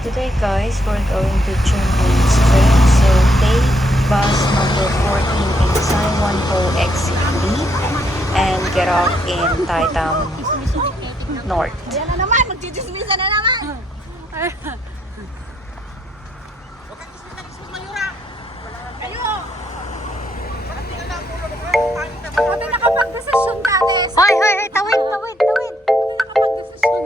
Today guys, we're going to Chungbun Stream. So take bus number 14 in Saiwan Ho exit B and get off in Taitam North. Yan na naman, magchichismisa na naman. Kayo! Kami nakapag-desisyon dati. Hoy, hoy, hoy, tawid, tawid, tawid. Kami nakapag-desisyon.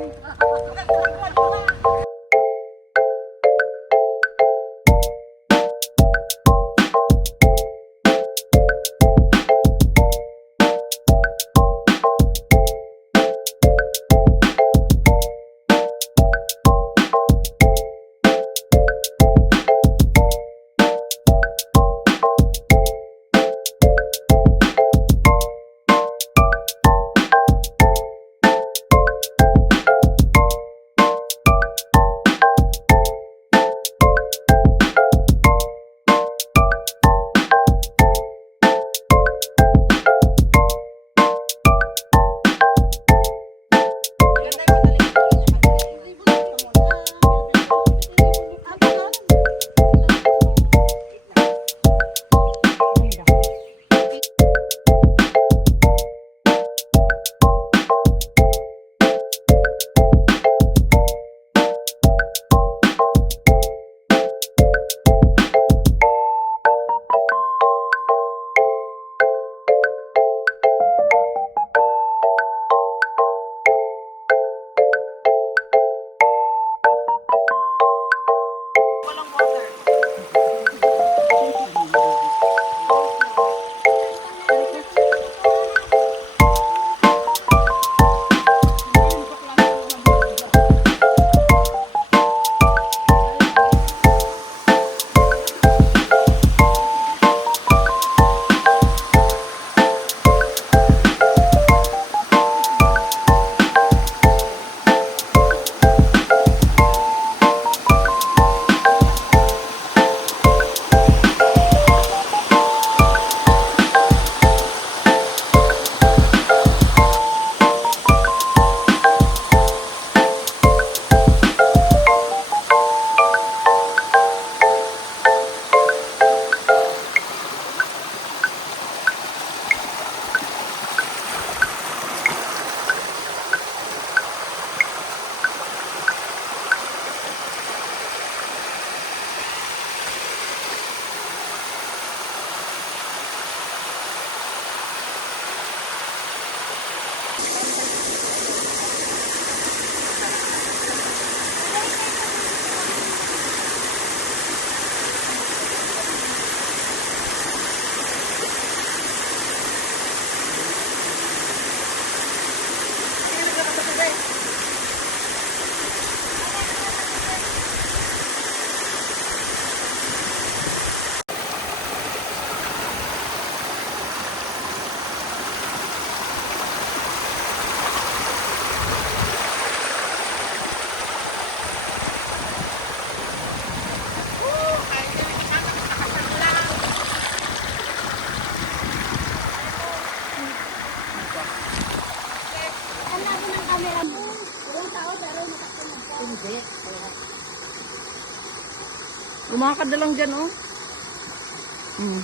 Lumakad na lang dyan, oh.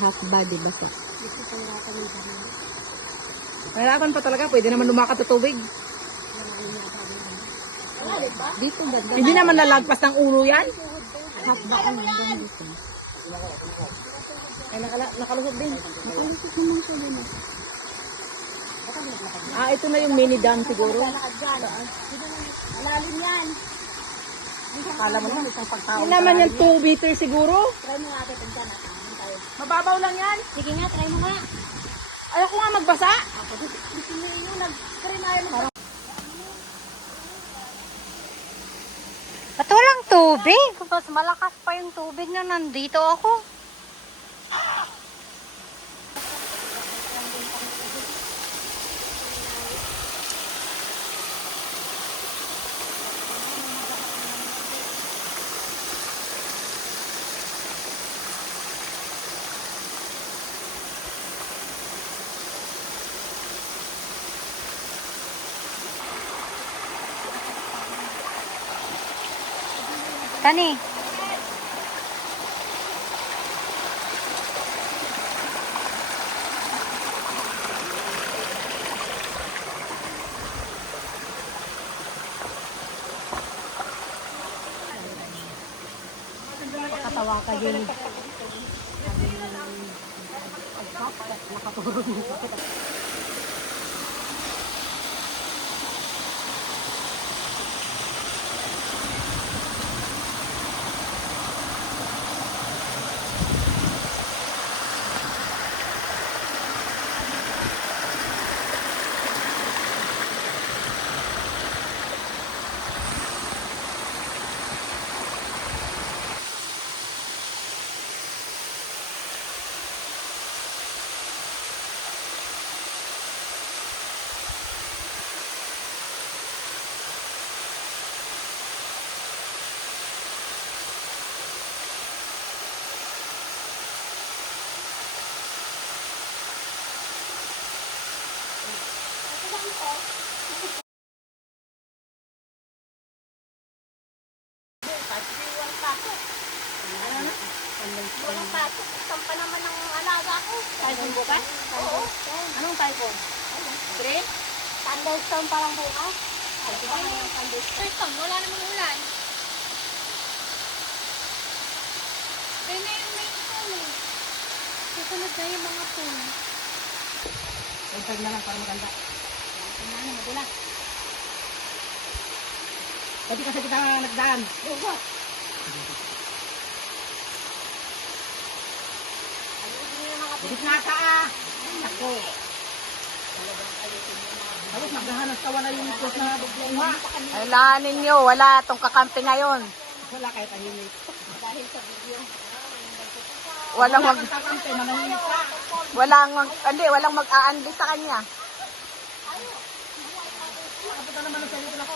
Half body basta. Kailangan pa talaga, pwede naman lumakad sa tubig. Dito, ganda. Hindi naman nalagpas ng ulo yan. Half body lang dito. Ay, nakalusot din. Nakalusot naman siya din. Ito na yung mini dam siguro. Malalim yan. Akala mo naman isang pagtawag. Hindi naman yan 2 meters siguro. Try mo nga natin dyan. Mababaw lang yan. Sige nga, try mo nga. Ayoko nga magbasa. Gusto nyo yun, nag-try na yun. Ba't walang tubig? Mas malakas pa yung tubig na nandito ako. Kani. Katawa ka din. Walang pasok. Isang pa naman ang alaga ko. Typhoon bukas? Oo. Anong typhoon? Green? Thunderstorm parang bukas. Thunderstorm, wala namang ulan. Kaya na yung may ipon eh. Susunod na yung mga pool. Entag na lang para maganda. Ano na, madulas. Pwede kasi kita nagdaan. Oo. Bukit na ka ah. Ako. Tapos maghahanap ka wala yung ikot na bunga. Kailangan ninyo, wala itong kakampi ngayon. Wala kahit tahimik. Dahil sa video. Walang Wala kang kakante, manahimik ka. walang mag-aandi sa kanya. Kapunta naman ang sarili ko.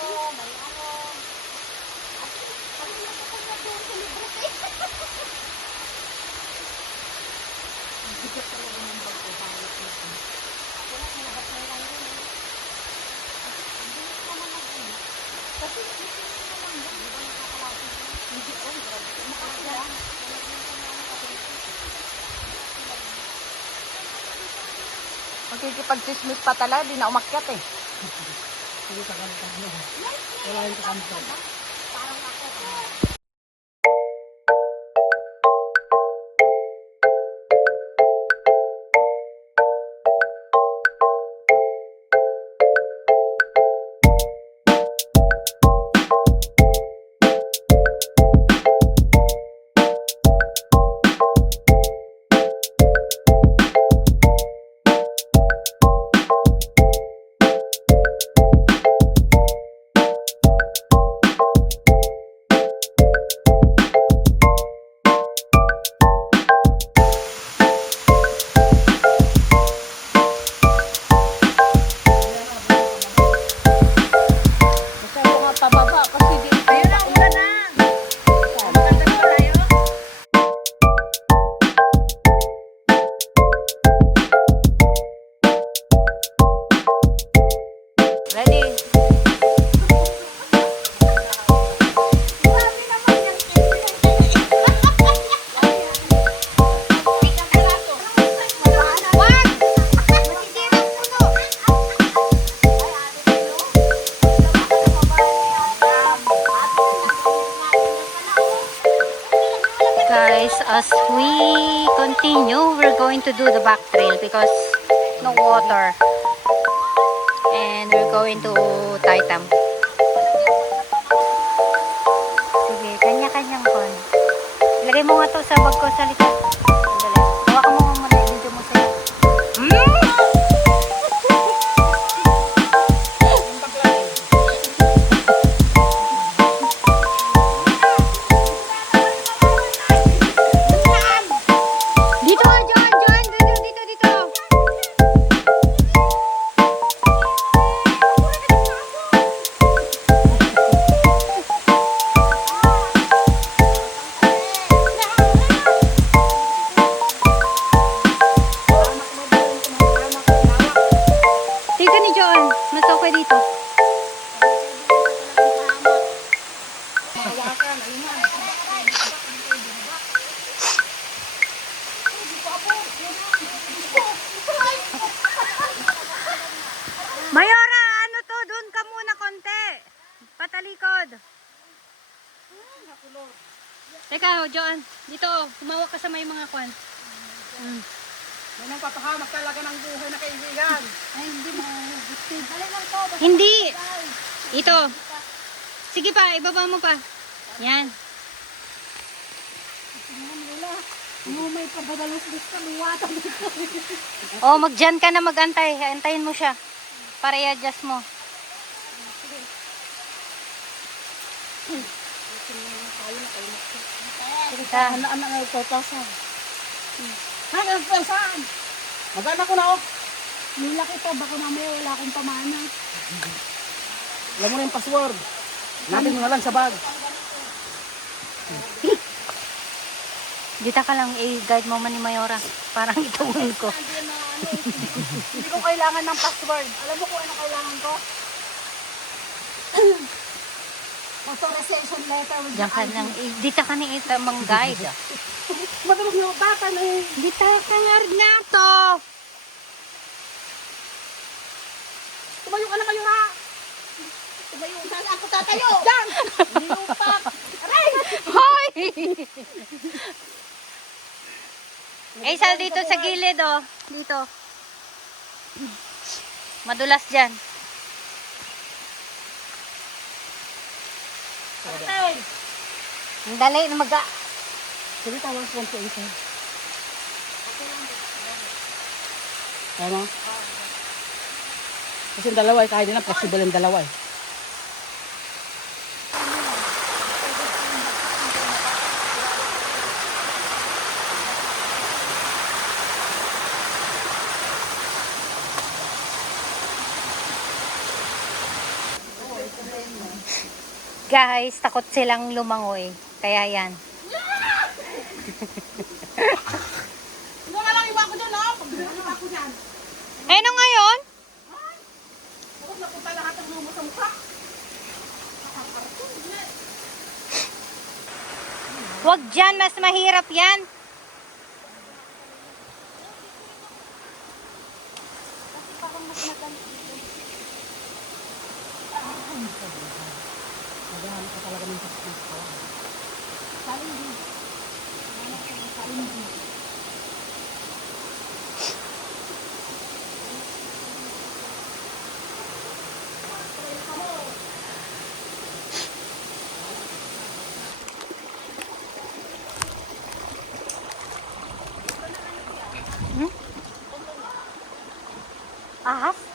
Magkikipag-sismis pa talaga, di na umakyat eh. Sige ka kanta mo. Wala yung kakanta. Ready? Guys, as we continue, we're going to do the back trail because no water. And we're going to Taitam. Sige, kanya-kanyang kon. Ilagay mo nga to sa bag ko sa likod. Sandali. Hawakan mo nga muna. Video mo sa'yo. Dito, John! John! Dito, dito, dito! Dito ni John. Mas okay dito. Hawakan, ayun na. Patalikod. Teka, Joan. Dito, humawak ka sa may mga kwan. May nang papahamak talaga ng buhay na kaibigan. Ay, hindi mo. Dali lang to. Basta Hindi. Ito. Sige pa, ibaba mo pa. Yan. may pagbabalos-los ka. Luwatan dito. Oh, magdyan ka na magantay. Antayin mo siya. Para i-adjust mo. Anak-anak ay totosan. Hanggang totosan. Magana ko na oh. Nila kita, baka mamaya wala akong pamana. Alam mo na yung password. Natin mo na lang sa bag. Dito ka lang, i-guide mo man ni Mayora. Parang ituwin ko. Hindi ko kailangan ng password. Alam mo kung ano kailangan ko? Authorization letter with Diyan ka lang, dito ka ni itamang guide. Madulog na bata na eh. Dito ka nga na to. Tumayo ka na kayo ha. Tumayo. Saan ako tatayo? Diyan! Nilupak. Aray! Hoy! Eh, sal dito sa gilid, oh. Dito. Madulas dyan. Patay! Ang dali na mag- Sige, tawag ko po ito. Ano? Kasi yung dalawa, kahit din na flexible yung dalawa eh. Guys, takot silang lumangoy. Kaya yan. Doon nga lang iba ko dyan ha. Pagbilang iba ko dyan. Eh, ano ngayon? Huwag napunta lahat ang lumo sa mukha. Huwag dyan, mas mahirap yan. Maghanap ka talaga ng kawan. Ahas?